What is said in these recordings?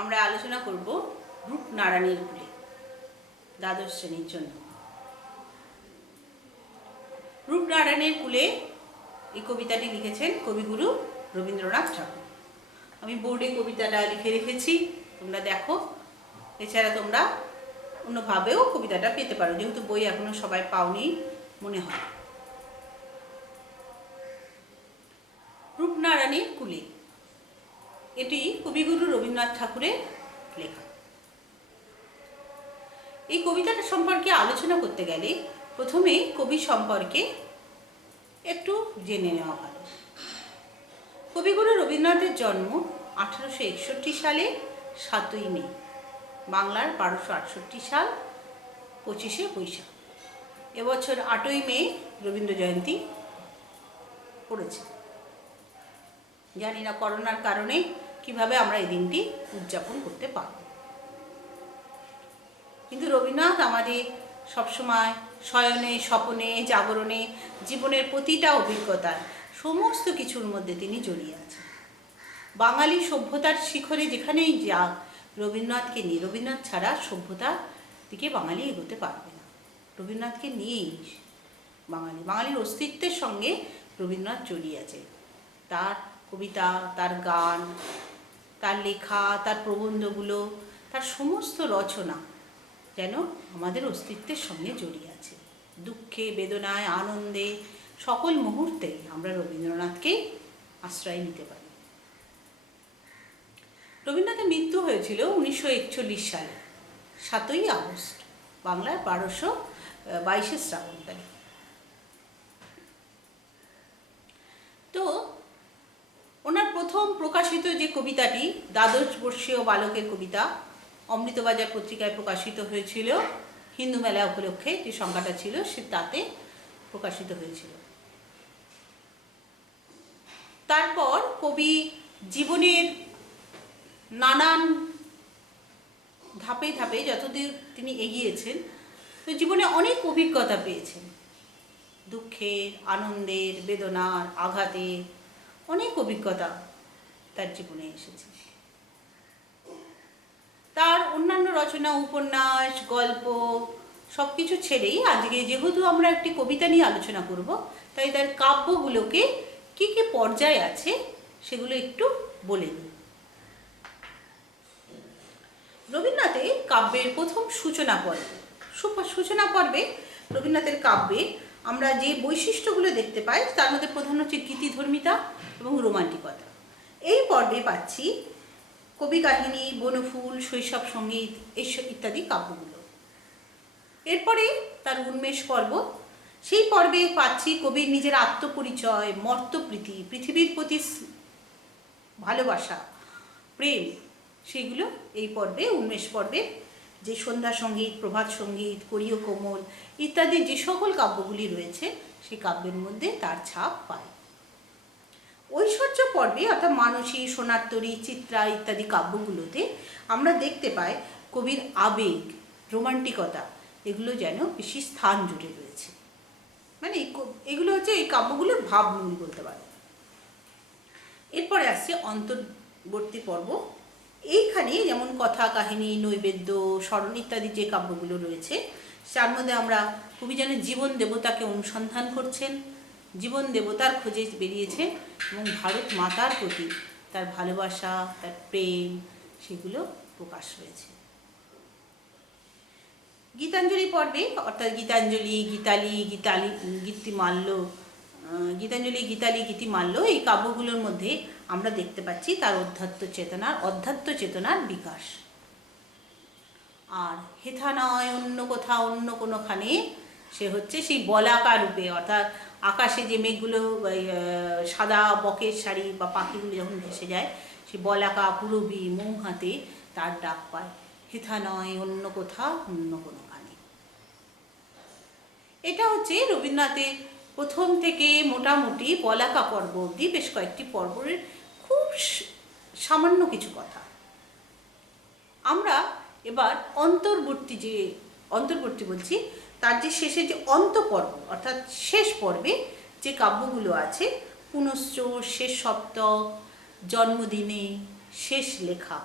আমরা আলোচনা করব রূপনারায়ণের কুলে দ্বাদশ শ্রেণীর জন্য। রূপনারায়ণের কুলে এই কবিতাটি লিখেছেন কবিগুরু রবীন্দ্রনাথ ঠাকুর। আমি বোর্ডে কবিতাটা লিখে রেখেছি, তোমরা দেখো। এছাড়া তোমরা অন্যভাবেও কবিতাটা পেতে পারো, যেহেতু বই এখনো সবাই পাওনি মনে হয়। রূপনারায়ণের কুলে, এটি কবিগুরু রবীন্দ্রনাথ ঠাকুরের লেখা। এই কবিতাটা সম্পর্কে আলোচনা করতে গেলে প্রথমে কবি সম্পর্কে একটু জেনে নেওয়া ভালো। কবিগুরু রবীন্দ্রনাথের জন্ম 1861 সালে 7ই মে, বাংলার 1268 সাল 25শে বৈশাখ। এবছর 8ই মে রবীন্দ্র জয়ন্তী পড়েছে। জানি না করোনার কারণে কিভাবে আমরা এই দিনটি উদযাপন করতে পারব, কিন্তু রবীন্দ্রনাথ আমাদের সবসময় শয়নে, স্বপনে, জাগরণে, জীবনের প্রতিটা অভিজ্ঞতার সমস্ত কিছুর মধ্যে তিনি জড়িয়ে আছেন। বাঙালি সভ্যতার শিখরে যেখানেই যাক, রবীন্দ্রনাথকে নিয়ে, রবীন্দ্রনাথ ছাড়া সভ্যতার দিকে বাঙালি এগোতে পারবে না। রবীন্দ্রনাথকে নিয়েই বাঙালির অস্তিত্বের সঙ্গে রবীন্দ্রনাথ জড়িয়ে আছে। তার কবিতা, তার গান, তার লেখা, তার প্রবন্ধগুলো, তার সমস্ত রচনা যেন আমাদের অস্তিত্বের সঙ্গে জড়িয়ে আছে। দুঃখে, বেদনায়, আনন্দে, সকল মুহূর্তে আমরা রবীন্দ্রনাথকে আশ্রয় নিতে পারি। রবীন্দ্রনাথের মৃত্যু হয়েছিল 1941 সালে 7ই আগস্ট, বাংলার 1222 শ্রাবণ তারিখ। তো ওনার প্রথম প্রকাশিত যে কবিতাটি, দ্বাদশ বর্ষীয় বালকের কবিতা, অমৃতবাজার পত্রিকায় প্রকাশিত হয়েছিল হিন্দু মেলা উপলক্ষে, যে সংখ্যাটা ছিল সে তাতে প্রকাশিত হয়েছিল। তারপর কবি জীবনের নানান ধাপে ধাপে যতদূর তিনি এগিয়েছেন, তো জীবনে অনেক অভিজ্ঞতা পেয়েছেন। দুঃখের, আনন্দের, বেদনার, আঘাতের অনেক অভিজ্ঞতা তার জীবনে এসেছে। তার অন্যান্য রচনা, উপন্যাস, গল্প সব কিছু ছেড়েই আজকে যেহেতু আমরা একটি কবিতা নিয়ে আলোচনা করব, তাই তার কাব্যগুলোকে কী কী পর্যায়ে আছে সেগুলো একটু বলে নিই। রবীন্দ্রনাথের কাব্যের প্রথম সূচনা পর্বে রবীন্দ্রনাথের কাব্যে আমরা যে বৈশিষ্ট্যগুলো দেখতে পাই তার মধ্যে প্রধান হচ্ছে গীতিধর্মিতা এবং রোমান্টিকতা। এই পর্বে পাচ্ছি কবি কাহিনী, বনফুল, শৈশব সঙ্গীত এইসব ইত্যাদি কাব্যগুলো। এরপরে তার উন্মেষ পর্ব, সেই পর্বে পাচ্ছি কবির নিজের আত্মপরিচয়, মর্তপ্রীতি, পৃথিবীর প্রতি ভালোবাসা, প্রেম, সেগুলো এই পর্বে, উন্মেষ পর্বে যে সন্ধ্যা সঙ্গীত, প্রভাত সঙ্গীত, করিও কোমল ইত্যাদি যে সকল কাব্যগুলি রয়েছে সেই কাব্যের মধ্যে তার ছাপ পায়। ঐশ্বর্য পর্বে অর্থাৎ মানসী, সোনারতরী, চিত্রা ইত্যাদি কাব্যগুলোতে আমরা দেখতে পাই কবির আবেগ, রোমান্টিকতা এগুলো যেন বেশি স্থান জুড়ে রয়েছে। মানে এগুলো হচ্ছে এই কাব্যগুলোর ভাবমূল বলতে পারে। এরপরে আসছে অন্তর্বর্তী পর্ব। এইখানে যেমন কথা, কাহিনী, নৈবেদ্য, স্মরণ ইত্যাদি যে কাব্যগুলো রয়েছে, তার মধ্যে আমরা কবি যেন জীবন দেবতাকে অনুসন্ধান করছেন, জীবন দেবতার খোঁজে বেরিয়েছে এবং ভারত মাতার প্রতি তার ভালোবাসা, তার প্রেম সেগুলো প্রকাশ হয়েছে। গীতাঞ্জলি পর্বে অর্থাৎ গীতাঞ্জলি, গীতিমাল্য এই কাব্যগুলোর মধ্যে আমরা দেখতে পাচ্ছি তার অধ্যাত্ম চেতনার বিকাশ। আর হেথা নয় অন্য কোথাও, অন্য কোনোখানে সে হচ্ছে সেই বলাকা রূপে, অর্থাৎ আকাশে যে মেঘগুলো, সাদা বকের শাড়ি বা পাখিগুলো যখন ভেসে যায়, সেই বলাকা পুরবী মৌহাতে তার ডাক পায়, হেথা নয় অন্য কোথাও, অন্য কোনোখানে। এটা হচ্ছে রবীন্দ্রনাথের প্রথম থেকে মোটামুটি বলাকা পর্ব অবধি বেশ কয়েকটি পর্বের খুব সামান্য কিছু কথা। আমরা এবার অন্তর্বর্তী বলছি, তার যে শেষে যে অন্তপর্ব অর্থাৎ শেষ পর্বে যে কাব্যগুলো আছে, পুনশ্চ, শেষ সপ্তক, জন্মদিনে, শেষ লেখা,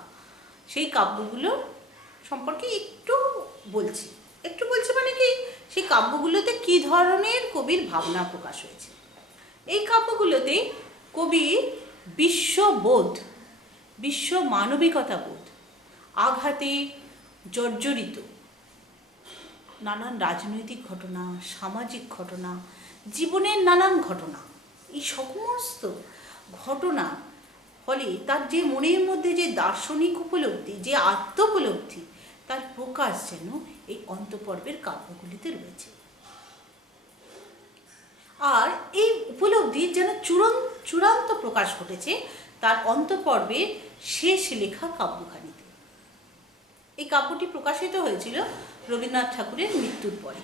সেই কাব্যগুলো সম্পর্কে একটু বলছি মানে কি, সেই কাব্যগুলোতে কী ধরনের কবির ভাবনা প্রকাশ হয়েছে। এই কাব্যগুলোতে কবি বিশ্ববোধ, বিশ্ব মানবিকতা বোধ, আঘাতে জর্জরিত নানান রাজনৈতিক ঘটনা, সামাজিক ঘটনা, জীবনের নানান ঘটনা, এই সমস্ত ঘটনা ফলে তার যে মনের মধ্যে যে দার্শনিক উপলব্ধি, যে আত্মোপলব্ধি, তার প্রকাশ যেন এই অন্তঃপর্বের কাব্যগুলিতে রয়েছে। আর এই উপলব্ধির যেন চূড়ান্ত প্রকাশ ঘটেছে তার অন্তঃপর্বের শেষ লেখা কাব্যখানিতে। এই কাব্যটি প্রকাশিত হয়েছিল রবীন্দ্রনাথ ঠাকুরের মৃত্যুর পরে।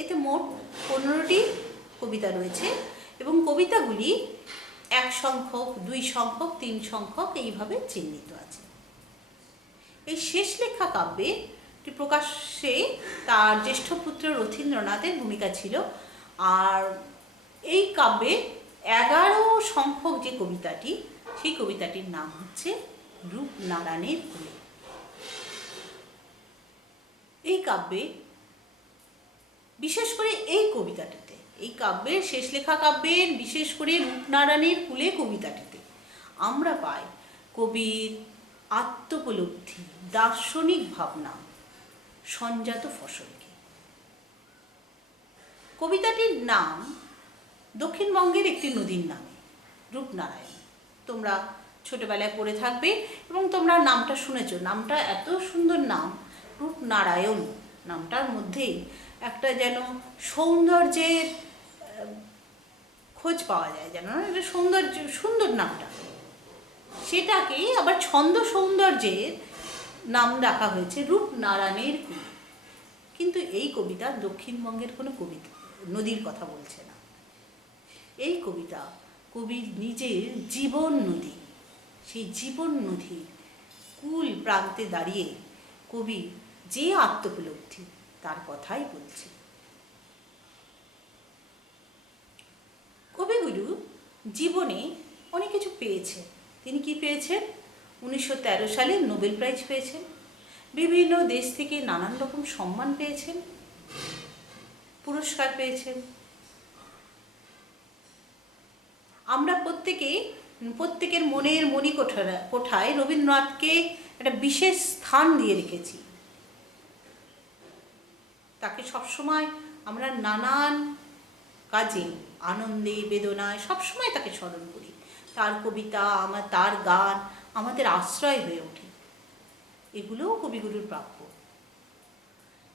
এতে মোট 15টি কবিতা রয়েছে এবং কবিতাগুলি 1 সংখ্যক, 2 সংখ্যক, 3 সংখ্যক এইভাবে চিহ্নিত আছে। এই শেষ লেখা কাব্যে প্রকাশ্যে তার জ্যেষ্ঠ পুত্র রথীন্দ্রনাথের ভূমিকা ছিল। আর এই কাব্যে 11 সংখ্যক যে কবিতাটি, সেই কবিতাটির নাম হচ্ছে রূপনারায়ণের কুলে। এই কাব্যে বিশেষ করে এই কবিতাটিতে, এই কাব্যের শেষ লেখা কাব্যের বিশেষ করে রূপনারায়ণের কুলে কবিতাটিতে আমরা পাই কবির আত্মোপলব্ধি, দার্শনিক ভাবনা, সঞ্জাত ফসলকে। কবিতাটির নাম দক্ষিণবঙ্গের একটি নদীর নামে, রূপনারায়ণ। তোমরা ছোটবেলায় পড়ে থাকবে এবং তোমরা নামটা শুনেছ। নামটা এত সুন্দর নাম, রূপনারায়ণ। নামটার মধ্যেই একটা যেন সৌন্দর্যের খোঁজ পাওয়া যায়, যেন একটা সুন্দর নামটা। সেটাকেই আবার ছন্দ সৌন্দর্যের নাম রাখা হয়েছে রূপনারায়ণের কুলে। কিন্তু এই কবিতা দক্ষিণবঙ্গের কোনো কবিতা নদীর কথা বলছে না। এই কবিতা কবির নিজের জীবন নদী। সেই জীবন নদীর কুল প্রান্তে দাঁড়িয়ে কবি যে আত্মোপলব্ধি, তার কথাই বলছে। কবিগুরু জীবনে অনেক কিছু পেয়েছে। তিনি কি পেয়েছেন? 1913 সালে নোবেল প্রাইজ পেয়েছেন, বিভিন্ন দেশ থেকে নানান রকম সম্মান পেয়েছেন, পুরস্কার পেয়েছেন। আমরা প্রত্যেকের মনের কোঠায় রবীন্দ্রনাথকে একটা বিশেষ স্থান দিয়ে রেখেছি। তাকে সবসময় আমরা নানান কাজে, আনন্দে, বেদনায় সবসময় তাকে স্মরণ করি। তার কবিতা, তার গান আমাদের আশ্রয় হয়ে ওঠে। এগুলোও কবিগুরুর প্রাপ্য।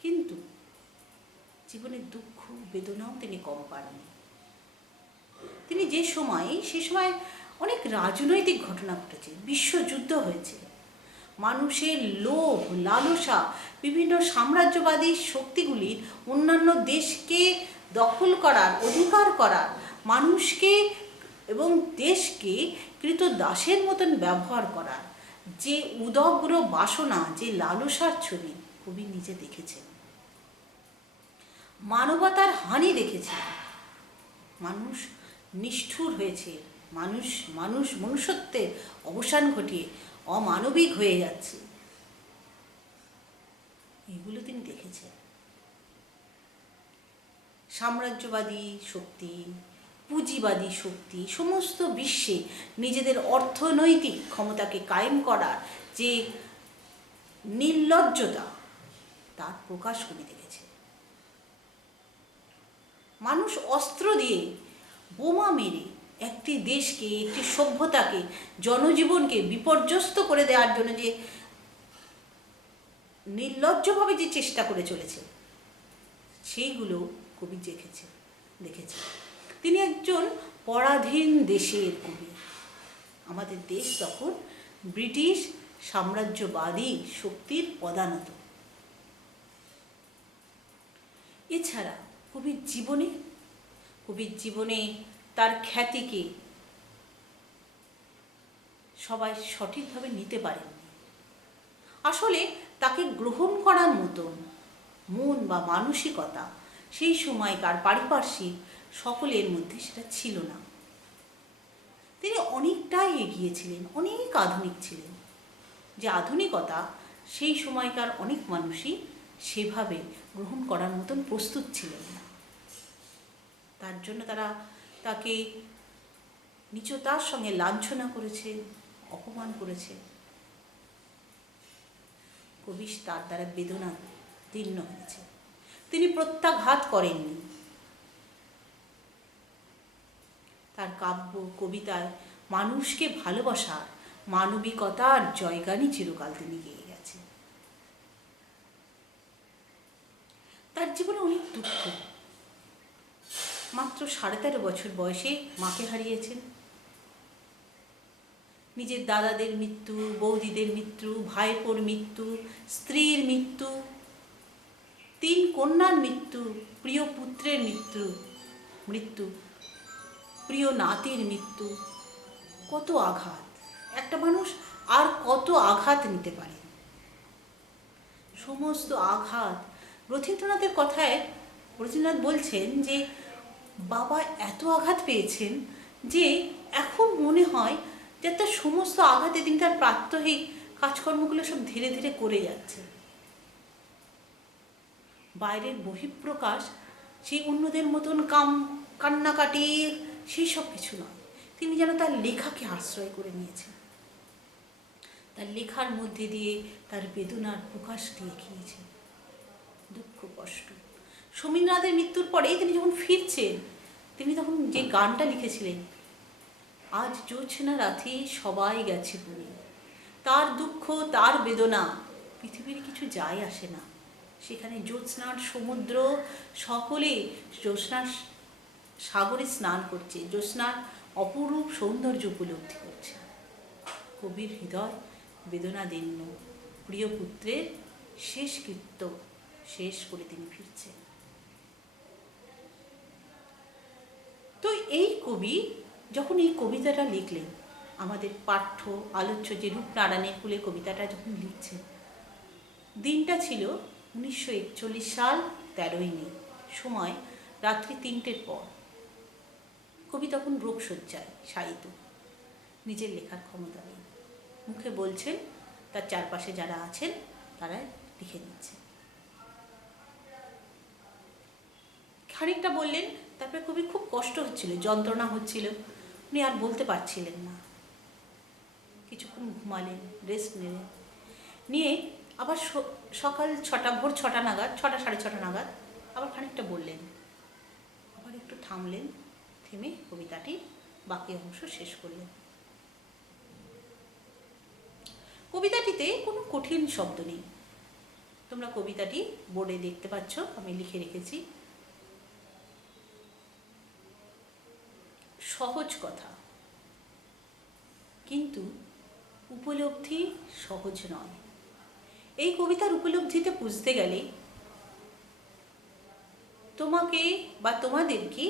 কিন্তু জীবনের দুঃখ বেদনাও তিনি কম পাননি। তিনি সে সময় অনেক রাজনৈতিক ঘটনা ঘটেছে, বিশ্বযুদ্ধ হয়েছে, মানুষের লোভ, লালসা, বিভিন্ন সাম্রাজ্যবাদী শক্তিগুলির অন্যান্য দেশকে দখল করার, অধিকার করার, মানুষকে এবং দেশকে কৃতদাসের মতন ব্যবহার করার যে উদগ্র বাসনা, যে লালসার ছবি কবি নিজে দেখেছেন। মানবতার হানি দেখেছেন। মানুষ নিষ্ঠুর হয়েছে, মনুষ্যত্বের অবসান ঘটিয়ে অমানবিক হয়ে যাচ্ছে, এগুলো তিনি দেখেছেন। সাম্রাজ্যবাদী শক্তি, পুঁজিবাদী শক্তি সমস্ত বিশ্বে নিজেদের অর্থনৈতিক ক্ষমতাকে কায়েম করার যে নির্লজ্জতা, তার প্রকাশ কবি দেখেছে। মানুষ অস্ত্র দিয়ে বোমা মেরে একটি দেশকে, একটি সভ্যতাকে, জনজীবনকে বিপর্যস্ত করে দেওয়ার জন্য যে নির্লজ্জভাবে যে চেষ্টা করে চলেছে, সেইগুলো কবি দেখেছে। তিনি একজন পরাধীন দেশের কবি। আমাদের দেশ তখন ব্রিটিশ সাম্রাজ্যবাদী শক্তির পদানত। এছাড়া কবির জীবনে তার খ্যাতিকে সবাই সঠিকভাবে নিতে পারেননি। আসলে তাকে গ্রহণ করার মতন মন বা মানসিকতা সেই সময়কার পারিপার্শ্বিক সকলের মধ্যে সেটা ছিল না। তিনি অনেকটাই এগিয়ে ছিলেন, অনেক আধুনিক ছিলেন। যে আধুনিকতা, সেই সময়কার অনেক মানুষই সেভাবে গ্রহণ করার মতন প্রস্তুত ছিলেন না। তার জন্য তারা তাকে নীচতার সঙ্গে লাঞ্ছনা করেছে, অপমান করেছে। কবি তার দ্বারা বেদনা দীর্ণ হয়েছে। তিনি প্রত্যাঘাত করেননি। তার কাব্য কবিতায় মানুষকে ভালোবাসার, মানবিকতার জয়গানই চিরকাল তিনি গেয়ে গেছেন। তার জীবনে অনেক দুঃখ। মাত্র 13.5 বছর বয়সে মাকে হারিয়েছেন। নিজের দাদাদের মৃত্যু, বৌদিদের মৃত্যু, ভাইপোর মৃত্যু, স্ত্রীর মৃত্যু, 3 কন্যার মৃত্যু, প্রিয় পুত্রের মৃত্যু, প্রিয় নাতির মৃত্যু। কত আঘাত! একটা মানুষ আর কত আঘাত নিতে পারে? সমস্ত আঘাত। রথীন্দ্রনাথের কথায় রথীন্দ্রনাথ বলছেন যে বাবা এত আঘাত পেয়েছেন যে এখন মনে হয় যে তার সমস্ত আঘাতে তিনি তার প্রাত্যহিক কাজকর্মগুলো সব ধীরে ধীরে করে যাচ্ছে। বাইরের বহিঃপ্রকাশ সেই অন্যদের মতন কান্নাকাটি সেই সব কিছু নয়। তিনি যেন তার লেখাকে আশ্রয় করে নিয়েছেন। তার লেখার মধ্যে দিয়ে তার বেদনার প্রকাশ দিয়ে গিয়েছেন, দুঃখ কষ্ট। সমীরনাথের মৃত্যুর পরে তিনি যখন ফিরছেন, তিনি তখন যে গানটা লিখেছিলেন, আজ জোছনা রাতি সবাই গেছে পুরী, তার দুঃখ তার বেদনা পৃথিবীর কিছু যায় আসে না। সেখানে জ্যোৎস্নার সমুদ্র, সকলে জ্যোৎস্নার সাগরে স্নান করছে, জ্যোৎস্নার অপরূপ সৌন্দর্য উপলব্ধি করছে। কবির হৃদয় বেদনাদীর্ণ। প্রিয় পুত্রের শেষকৃত্য শেষ করে তিনি ফিরছেন। তো এই কবি যখন এই কবিতাটা লিখলেন, আমাদের পাঠ্য আলোচ্য যে রূপনারায়ণের কুলে কবিতাটা যখন লিখছেন, দিনটা ছিল 1941 সাল 13ই মে, সময় রাত্রি 3টের পর। কবি তখন রোগশয্যায় শায়িত, নিজের লেখার ক্ষমতা নেই। মুখে বলছেন, তার চারপাশে যারা আছেন তারা লিখে নিচ্ছে। খানিকটা বললেন, তারপরে কবি খুব কষ্ট হচ্ছিল, যন্ত্রণা হচ্ছিল, উনি আর বলতে পারছিলেন না। কিছুক্ষণ ঘুমালেন, রেস্ট নিলেন, নিয়ে আবার সকাল 6টা, ভোর 6টা নাগাদ, 6টা 6:30 নাগাদ আবার খানিকটা বললেন, আবার একটু থামলেন, থেমে কবিতাটির বাকি অংশ শেষ করলেন। কবিতাটিতে কোনো কঠিন শব্দ নেই। তোমরা কবিতাটি বোর্ডে দেখতে পাচ্ছ, আমি লিখে রেখেছি। সহজ কথা, কিন্তু উপলব্ধি সহজ নয়। এই কবিতার উপলব্ধিতে বুঝতে গেলে তোমাকে বা তোমাদেরকে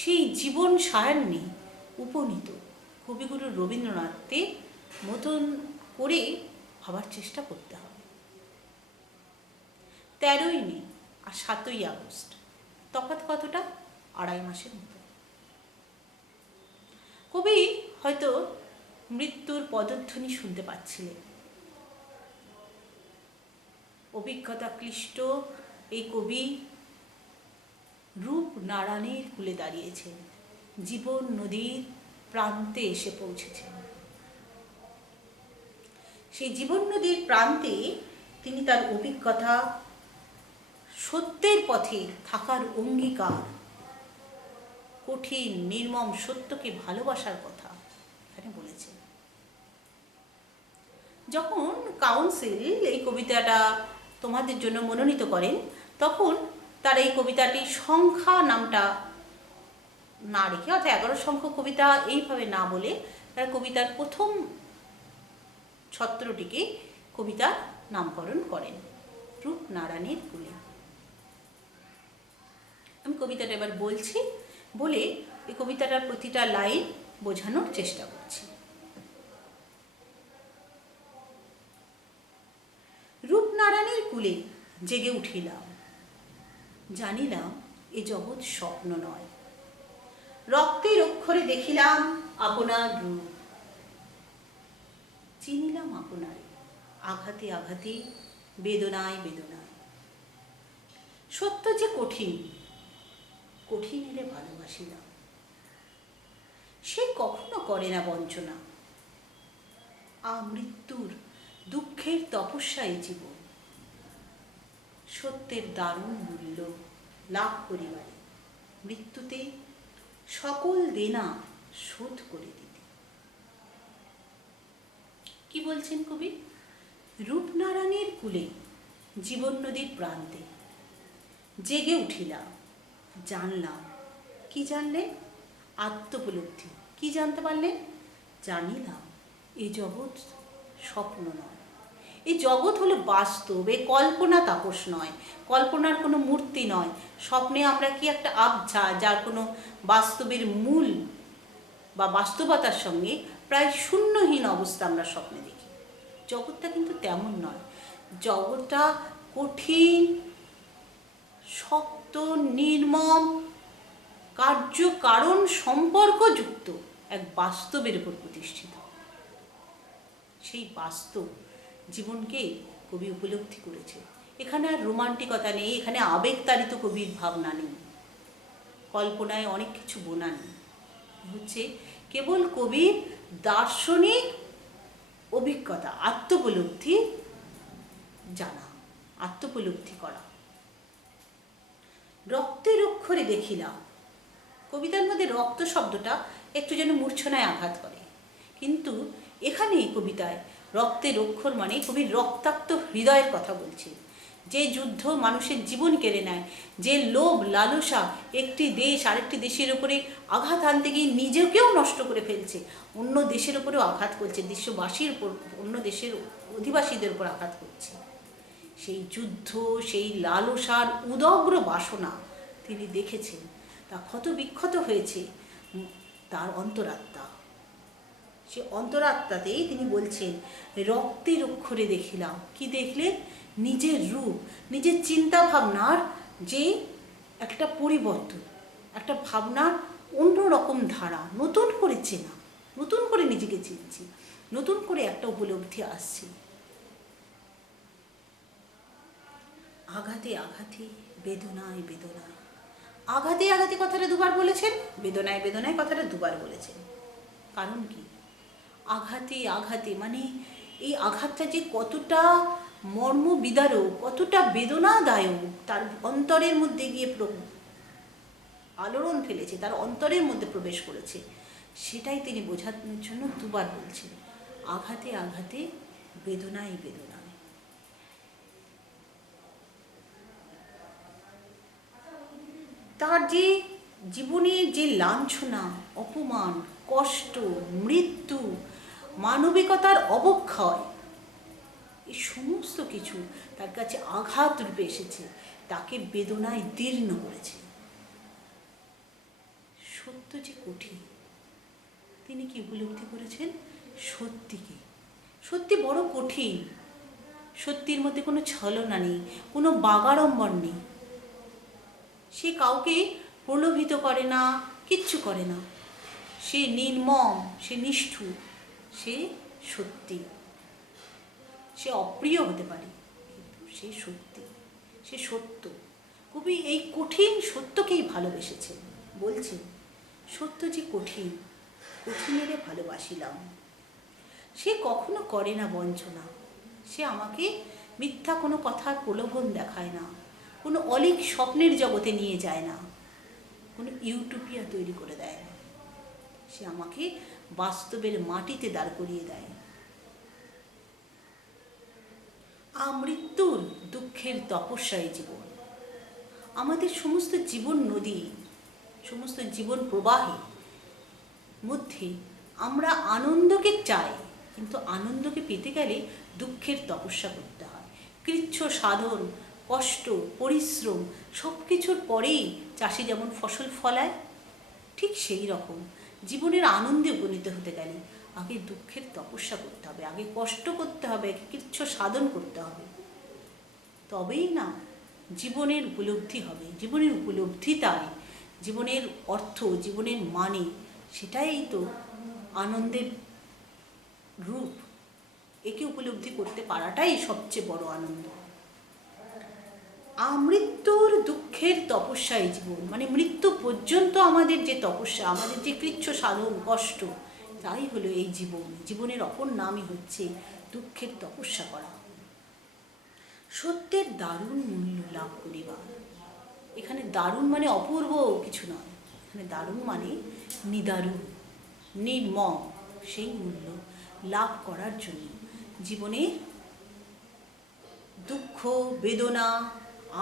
সেই জীবন সায়ান্নে উপনীত কবিগুরু রবীন্দ্রনাথের মতন করে ভাবার চেষ্টা করতে হবে। 13ই মে আর 7ই আগস্ট, তফাৎ কতটা? 2.5 মাসের মতো। কবি হয়তো মৃত্যুর পদধ্বনি শুনতে পাচ্ছিলেন। অভিজ্ঞতা ক্লিষ্ট এই কবি রূপনারায়ণের কূলে দাঁড়িয়েছেন, জীবন নদীর প্রান্তে এসে পৌঁছেছেন। সেই জীবন নদীর প্রান্তে তিনি তার অভিজ্ঞতা, সত্যের পথে থাকার অঙ্গীকার, কঠিন নির্মম সত্যকে ভালোবাসার কথা এখানে বলেছেন। যখন কাউন্সিল এই কবিতাটা তোমাদের জন্য মনোনীত করেন, তখন তার এই কবিতাটি সংখ্যা নামটা না রেখে, অর্থাৎ 11 সংখ্যক কবিতা এইভাবে না বলে, তারা কবিতার প্রথম ছত্রটিকে কবিতার নামকরণ করেন রূপনারায়ণের কূলে। আমি কবিতাটা এবার বলছি, বলে এই কবিতাটার প্রতিটা লাইন বোঝানোর চেষ্টা করছি। রূপনারায়ণের কূলে জেগে উঠিলাম, জানিলাম এ জগৎ স্বপ্ন নয়। রক্তের অক্ষরে দেখিলাম আপনার রূপ, চিনিলাম আপনারে, আঘাতে আঘাতে বেদনায় বেদনায়। সত্য যে কঠিন, কঠিনেরে ভালোবাসিলাম। সে কখনো করে না বঞ্চনা, আমৃত্যুর দুঃখের তপস্যায় জীবন। সত্যের দারুণ মূল্য লাভ করিবারে, মৃত্যুতে সকল দেনা শোধ করে দিতে। কি বলছেন কবি? রূপনারায়ণের কূলে জীবন নদীর প্রান্তে জেগে উঠিলাম, জানলাম। কি জানলেন? আত্মোপলব্ধি। কি জানতে পারলেন? জানিলাম এই জগৎ স্বপ্ন নয়, এই জগৎ হলো বাস্তব। এ কল্পনা তাপস নয়, কল্পনার কোনো মূর্তি নয়। স্বপ্নে আমরা কি একটা আবছা, যার কোনো বাস্তবের মূল বা বাস্তবতার সঙ্গে প্রায় শূন্যহীন অবস্থা আমরা স্বপ্নে দেখি। জগৎটা কিন্তু তেমন নয়। জগৎটা কঠিন, শক্ত, নির্মম, কার্য কারণ সম্পর্কযুক্ত এক বাস্তবের উপর প্রতিষ্ঠিত। সেই বাস্তব জীবনকে কবি উপলব্ধি করেছে। এখানে আর রোমান্টিকতা নেই, এখানে আবেগতাড়িত কবির ভাবনা নেই, কল্পনায় অনেক কিছু বোনা নেই। হচ্ছে কেবল কবির দার্শনিক অভিজ্ঞতা, আত্মোপলব্ধি জানা, আত্মোপলব্ধি করা। রক্তের অক্ষরে দেখিলাম। কবিতার মধ্যে রক্ত শব্দটা একটু যেন মূর্ছনায় আঘাত করে, কিন্তু এখানে এই কবিতায় রক্তের অক্ষর মানে কবির রক্তাক্ত হৃদয়ের কথা বলছে। যে যুদ্ধ মানুষের জীবন কেড়ে নেয়, যে লোভ লালসা একটি দেশ আরেকটি দেশের উপরে আঘাত আনতে গিয়ে নিজেকেও নষ্ট করে ফেলছে, অন্য দেশের উপরেও আঘাত করছে, দেশবাসীর উপর, অন্য দেশের অধিবাসীদের উপর আঘাত করছে। সেই যুদ্ধ, সেই লালসার উদগ্র বাসনা তিনি দেখেছেন, তা ক্ষত বিক্ষত হয়েছে তার অন্তরাত্মা। সে অন্তরাত্মাতেই তিনি বলছেন রক্তের অক্ষরে দেখিলাম। কি দেখলেন? নিজের রূপ, নিজের চিন্তা ভাবনার যে একটা পরিবর্তন, একটা ভাবনার অন্যরকম ধারা, নতুন করে চেনা, নতুন করে নিজেকে চিনছি, নতুন করে একটা উপলব্ধি আসছে। আঘাতে আঘাতে বেদনায় বেদনায়। আঘাতে আঘাতে কথাটা দুবার বলেছেন, বেদনায় বেদনায় কথাটা দুবার বলেছেন। কারণ কি? আঘাতে আঘাতে মানে এই আঘাতটা যে কতটা মর্মবিদারক, কতটা বেদনাদায়ক, তার অন্তরের মধ্যে গিয়ে আলোড়ন ফেলেছে, তার অন্তরের মধ্যে প্রবেশ করেছে, সেটাই তিনি বোঝানোর জন্য দুবার বলছেন। আঘাতে আঘাতে বেদনায় বেদনায়। তার যে জীবনের যে লাঞ্ছনা, অপমান, কষ্ট, মৃত্যু, মানবিকতার অবক্ষয়, এই সমস্ত কিছু তার কাছে আঘাত রূপে এসেছে, তাকে বেদনায় দীর্ণ করেছে। সত্য যে কঠিন, তিনি কি উপলব্ধি করেছেন? সত্যিকে, সত্যি বড় কঠিন। সত্যির মধ্যে কোনো ছলনা নেই, কোনো বাগাড়ম্বর নেই। সে কাউকে প্রলোভিত করে না, কিচ্ছু করে না। সে নির্মম, সে নিষ্ঠুর, সে সত্যি। সে অপ্রিয় হতে পারে, কিন্তু সে সত্যি, সে সত্য। কবি এই কঠিন সত্যকেই ভালোবেসেছেন। বলছেন সত্য যে কঠিন, কঠিনেরে ভালোবাসিলাম। সে কখনো করে না বঞ্চনা, সে আমাকে মিথ্যা কোনো কথার প্রলোভন দেখায় না, কোনো অলীক স্বপ্নের জগতে নিয়ে যায় না, কোনো ইউটোপিয়া তৈরি করে দেয় না। সে আমাকে বাস্তবের মাটিতে দাঁড় করিয়ে দেয়। আমৃত্যুর দুঃখের তপস্যায় জীবন। আমাদের সমস্ত জীবন নদী, সমস্ত জীবন প্রবাহে মধ্যে আমরা আনন্দকে চাই, কিন্তু আনন্দকে পেতে গেলে দুঃখের তপস্যা করতে হয়। কৃচ্ছ সাধন, কষ্ট, পরিশ্রম সব কিছুর পরেই চাষি যেমন ফসল ফলায়, ঠিক সেই রকম জীবনের আনন্দে উপনীত হতে গেলে আগে দুঃখের তপস্যা করতে হবে, আগে কষ্ট করতে হবে, কৃচ্ছ সাধন করতে হবে। তবেই না জীবনের উপলব্ধি হবে। জীবনের উপলব্ধিতাই জীবনের অর্থ, জীবনের মানে, সেটাই তো আনন্দের রূপ। একে উপলব্ধি করতে পারাটাই সবচেয়ে বড় আনন্দ। আমৃত্যুর দুঃখের তপস্যা এই জীবন, মানে মৃত্যু পর্যন্ত আমাদের যে তপস্যা, আমাদের যে কৃচ্ছ সাধন কষ্ট, তাই হলো এই জীবন। জীবনের অপর নামই হচ্ছে দুঃখের তপস্যা করা। সত্যের দারুণ মূল্য লাভ করিবা। এখানে দারুণ মানে অপূর্ব কিছু নয়, এখানে দারুণ মানে নিদারুণ, নির্মম সেই মূল্য লাভ করার জন্য জীবনে দুঃখ, বেদনা,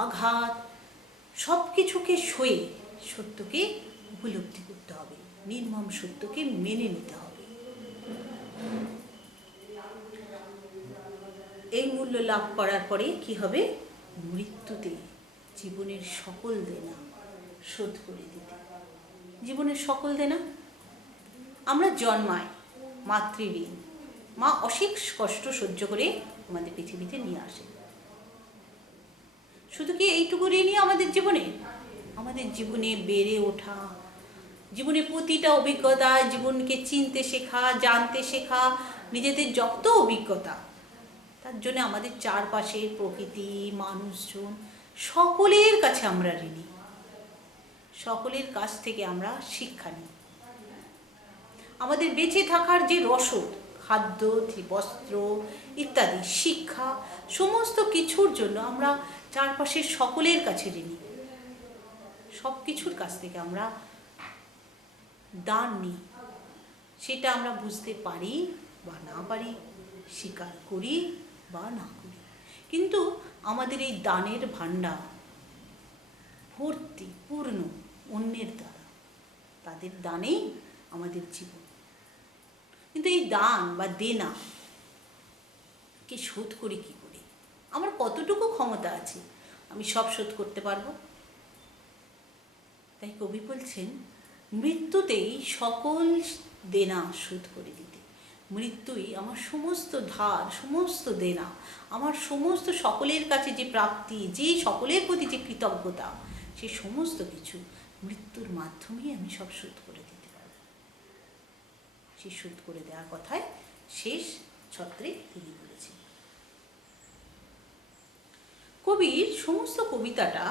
আঘাত সব কিছুকে সয়ে সত্যকে উপলব্ধি করতে হবে, নির্মম সত্যকে মেনে নিতে হবে। এই মূল্য লাভ করার পরে কি হবে? মৃত্যুতে জীবনের সকল দেনা শোধ করে দিতে। জীবনের সকল দেনা, আমরা জন্মাই মাতৃঋণ, মা অশেষ কষ্ট সহ্য করে আমাদের পৃথিবীতে নিয়ে আসে। শুধু কি এইটুকু ঋণই আমাদের জীবনে? আমাদের জীবনে বেড়ে ওঠা, জীবনে প্রতিটা অভিজ্ঞতা, জীবনকে চিনতে শেখা, জানতে শেখা, নিজেদের যত অভিজ্ঞতা, তার জন্য আমাদের চারপাশের প্রকৃতি, মানুষজন সকলের কাছে আমরা ঋণী। সকলের কাছ থেকে আমরা শিক্ষা নিই। আমাদের বেঁচে থাকার যে রসদ, খাদ্য, বস্ত্র ইত্যাদি, শিক্ষা, সমস্ত কিছুর জন্য আমরা চারপাশের সকলের কাছে ঋণী। সব কিছুর কাছ থেকে আমরা দান নিই, সেটা আমরা বুঝতে পারি বা না পারি, স্বীকার করি বা না করি, কিন্তু আমাদের এই দানের ভাণ্ডার ভর্তি, পূর্ণ অন্যের দ্বারা, তাদের দানেই আমাদের জীবন। কিন্তু এই দান বা দেনা কে শোধ করি কী করে? আমার কতটুকু ক্ষমতা আছে আমি সব শোধ করতে পারবো? তাই কবি বলছেন, মৃত্যুতেই সকল দেনা শোধ করে দিতে। মৃত্যুই আমার সমস্ত ধার, সমস্ত দেনা, আমার সমস্ত সকলের কাছে যে প্রাপ্তি, যে সকলের প্রতি যে কৃতজ্ঞতা, সে সমস্ত কিছু মৃত্যুর মাধ্যমেই আমি সব শোধ করে দিতে পারব। সে শোধ করে দেওয়ার কথায় শেষ ছত্রে তিনি বলেছেন। কবির সমস্ত কবিতাটা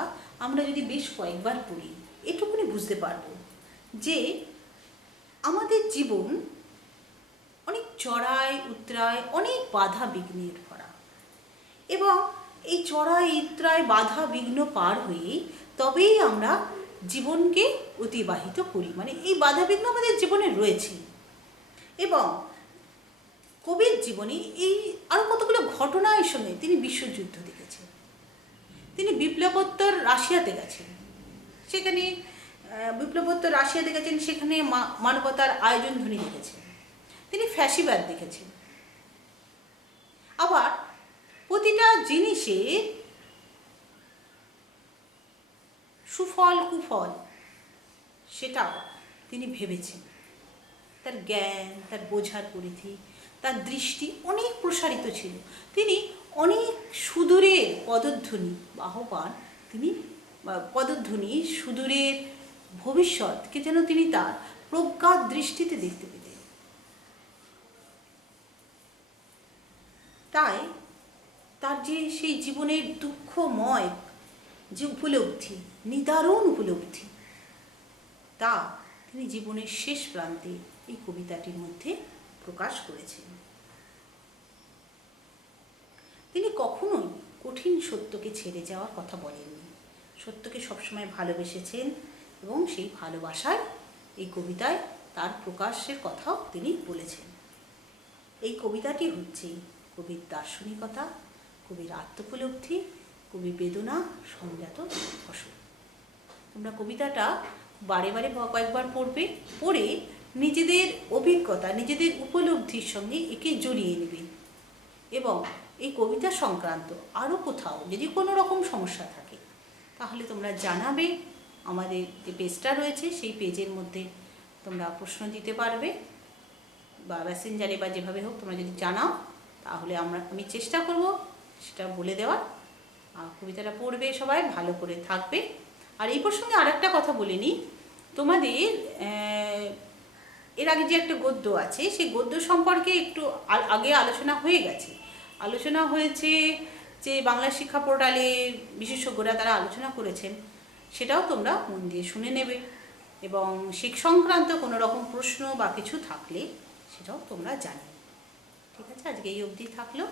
আমরা যদি বেশ কয়েকবার পড়ি, এটুকুনি বুঝতে পারব যে আমাদের জীবন অনেক চড়াই উতরায়, অনেক বাধা বিঘ্নের ভরা, এবং এই চড়াই উতরায় বাধা বিঘ্ন পার হয়ে তবেই আমরা জীবনকে অতিবাহিত করি। মানে এই বাধা বিঘ্ন আমাদের জীবনে রয়েছে। এবং কবির জীবনে এই আরও কতগুলো ঘটনার সঙ্গে তিনি বিশ্বযুদ্ধ দেখেছেন, তিনি বিপ্লবোত্তর রাশিয়াতে গেছেন, সেখানে বিপ্লবোত্তর রাশিয়াতে গেছেন, সেখানে মানবতার আয়োজন ধ্বনি দেখেছেন, তিনি ফ্যাসিবাদ দেখেছেন। আবার প্রতিটা জিনিসের সুফল কুফল সেটাও তিনি ভেবেছেন। তার জ্ঞান, তার বোঝার পরিধি, তার দৃষ্টি অনেক প্রসারিত ছিল। তিনি অনেক সুদূরের পদধ্বনি আহ্বান, তিনি পদধ্বনি সুদূরের ভবিষ্যৎকে যেন তিনি তার প্রজ্ঞার দৃষ্টিতে দেখতে পেতেন। তাই তার যে সেই জীবনের দুঃখময় যে উপলব্ধি, নিদারুণ উপলব্ধি, তা তিনি জীবনের শেষ প্রান্তে এই কবিতাটির মধ্যে প্রকাশ করেছেন। তিনি কখনোই কঠিন সত্যকে ছেড়ে যাওয়ার কথা বলেননি, সত্যকে সবসময় ভালোবেসেছেন এবং সেই ভালোবাসায় এই কবিতায় তার প্রকাশের কথাও তিনি বলেছেন। এই কবিতাটি হচ্ছে কবির দার্শনিকতা, কবির আত্মোপলব্ধি, কবির বেদনা সংজাত ফসল। তোমরা কবিতাটা বারে বারে কয়েকবার পড়বে, পড়ে নিজেদের অভিজ্ঞতা, নিজেদের উপলব্ধির সঙ্গে একে জড়িয়ে নেবে। এবং এই কবিতা সংক্রান্ত আরও কোথাও যদি কোনো রকম সমস্যা থাকে তাহলে তোমরা জানাবে। আমাদের যে পেজটা রয়েছে সেই পেজের মধ্যে তোমরা প্রশ্ন দিতে পারবে, বা মেসেঞ্জারে বা যেভাবে হোক তোমরা যদি জানাও তাহলে আমি চেষ্টা করব সেটা বলে দেওয়ার। আর কবিতাটা পড়বে, সবাই ভালো করে থাকবে। আর এই প্রসঙ্গে আরেকটা কথা বলে নিই, তোমাদের এর আগে যে একটা গদ্য আছে সেই গদ্য সম্পর্কে একটু আগে আলোচনা হয়ে গেছে। আলোচনা হয়েছে যে বাংলা শিক্ষা পোর্টালে বিশেষজ্ঞরা তারা আলোচনা করেছেন, সেটাও তোমরা মন দিয়ে শুনে নেবে এবং শিখ সংক্রান্ত কোনো রকম প্রশ্ন বা কিছু থাকলে সেটাও তোমরা জানো। ঠিক আছে, আজকে এই অবধি থাকলো।